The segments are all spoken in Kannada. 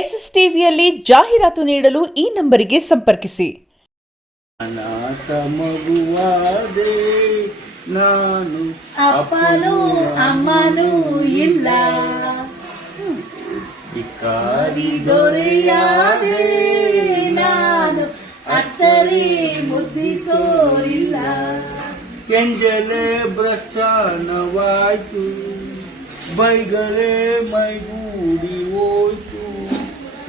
ಎಸ್ಎಸ್ ಟಿವಿಯಲ್ಲಿ ಜಾಹೀರಾತು ನೀಡಲು ಈ ನಂಬರಿಗೆ ಸಂಪರ್ಕಿಸಿ. ಅನಾಥ ಮಗುವಾದೆ ನಾನು ಅಪ್ಪನೂ ಅಮ್ಮನೂ ಇಲ್ಲ. ಇಕಾರಿ ದೊರೆಯಾದೆ ನಾನು ಅತ್ತರಿ ಮುದ್ದಿಸೋರಿಲ್ಲ ಕೆಂಜಲೆ ಭ್ರಷ್ಟಾನವಾಯ್ತು. ಬೈಗಲೆ ಮೈಗೂಡಿ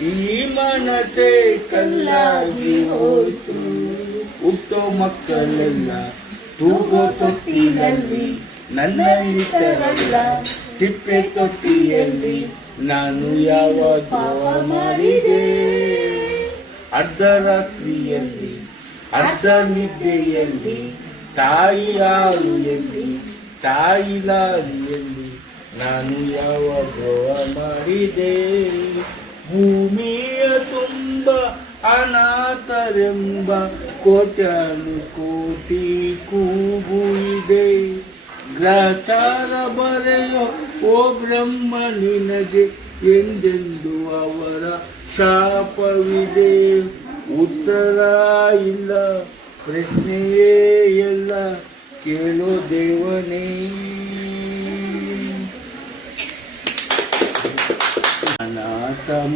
ಈ ಮನಸೆ ಕಲ್ಲಾಗಿ ಹೋಯ್ತು. ಹುಟ್ಟೋ ಮಕ್ಕಳೆಲ್ಲ ತೂಗೋ ತೊಟ್ಟಿಲಲ್ಲಿ ನನ್ನ ತರಲ್ಲ ತಿಪ್ಪೆ ತೊಟ್ಟಿಯಲ್ಲಿ ನಾನು ಯಾವ ದ್ರೋಹ ಮಾಡಿದೆ? ಅರ್ಧರಾತ್ರಿಯಲ್ಲಿ ಅರ್ಧ ನಿದ್ದೆಯಲ್ಲಿ, ತಾಯಿ ಹಾಲು ಎಲ್ಲಿ ತಾಯಿ ಲಾರಿಯಲ್ಲಿ ನಾನು ಯಾವ ದ್ರೋಹ ಮಾಡಿದೆ? ಭೂಮಿಯ ತುಂಬ ಅನಾಥರೆಂಬ ಕೋಟ್ಯಾನು ಕೋಟಿ ಕೂಗು ಇದೆ. ಗ್ರಾಚಾರ ಬರೆಯೋ ಓ ಬ್ರಹ್ಮ, ನಿನಗೆ ಎಂದೆಂದು ಅವರ ಶಾಪವಿದೆ? ಉತ್ತರ ಇಲ್ಲ, ಪ್ರಶ್ನೆಯೇ ಎಲ್ಲ ಕೇಳೋ ದೇವನೇ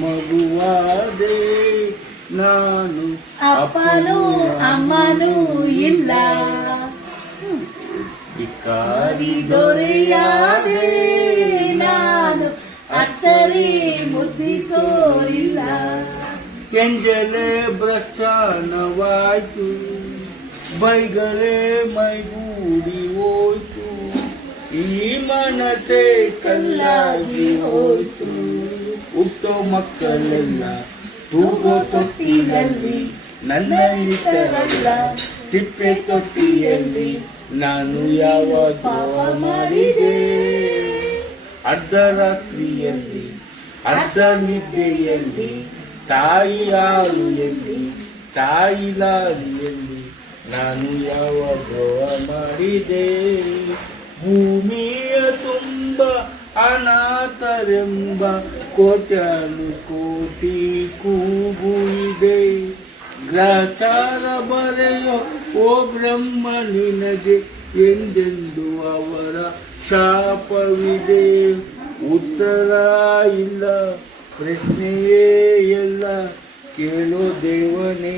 ಮಗುವಾದೆ ನಾನು ಅಪ್ಪನೂ ಅಮ್ಮನೂ ಇಲ್ಲ. ಇಕಾರಿ ದೊರೆಯಾದೆ ನಾನು ಇಲ್ಲ ಮುದ್ದಿಸೋರಿಲ್ಲ ಕೆಂಜಲೆ ಭ್ರಷ್ಟಾನವಾಯ್ತು ಬೈಗಲೆ ಮೈಗೂಡಿ ಹೋಯ್ತು ಈ ಮನಸೆ ಕಲ್ಲಾಗಿ ಹೋಯ್ತು. ಹುಟ್ಟೋ ಮಕ್ಕಳೆಲ್ಲ ತೂಗೋ ತೊಟ್ಟಿಲಲ್ಲಿ ನನ್ನಲ್ಲಿ ತರಲ್ಲ. ತಿಪ್ಪೆ ತೊಟ್ಟಿಯಲ್ಲಿ ನಾನು ಯಾವ ದ್ರೋಹ ಮಾಡಿದೆ. ಅರ್ಧರಾತ್ರಿಯಲ್ಲಿ ಅರ್ಧ ನಿದ್ದೆಯಲ್ಲಿ, ತಾಯಿ ಹಾಲಿಯಲ್ಲಿ, ತಾಯಿ ಲಾರಿಯಲ್ಲಿ ನಾನು ಯಾವ ಗೋವ ಮಾಡಿದೆ. ಭೂಮಿಯ ತುಂಬ ಅನಾಥರೆಂಬ ಕೋಟ್ಯಾನು ಕೋಟಿ ಕೂಗು ಇದೆ. ಗ್ರಾಚಾರ ಬರೆಯೋ ಓ ಬ್ರಹ್ಮ ನಿನಗೆ ಎಂದೆಂದು ಅವರ ಶಾಪವಿದೆ. ಉತ್ತರ ಇಲ್ಲ, ಪ್ರಶ್ನೆಯೇ ಎಲ್ಲ ಕೇಳೋ ದೇವನೇ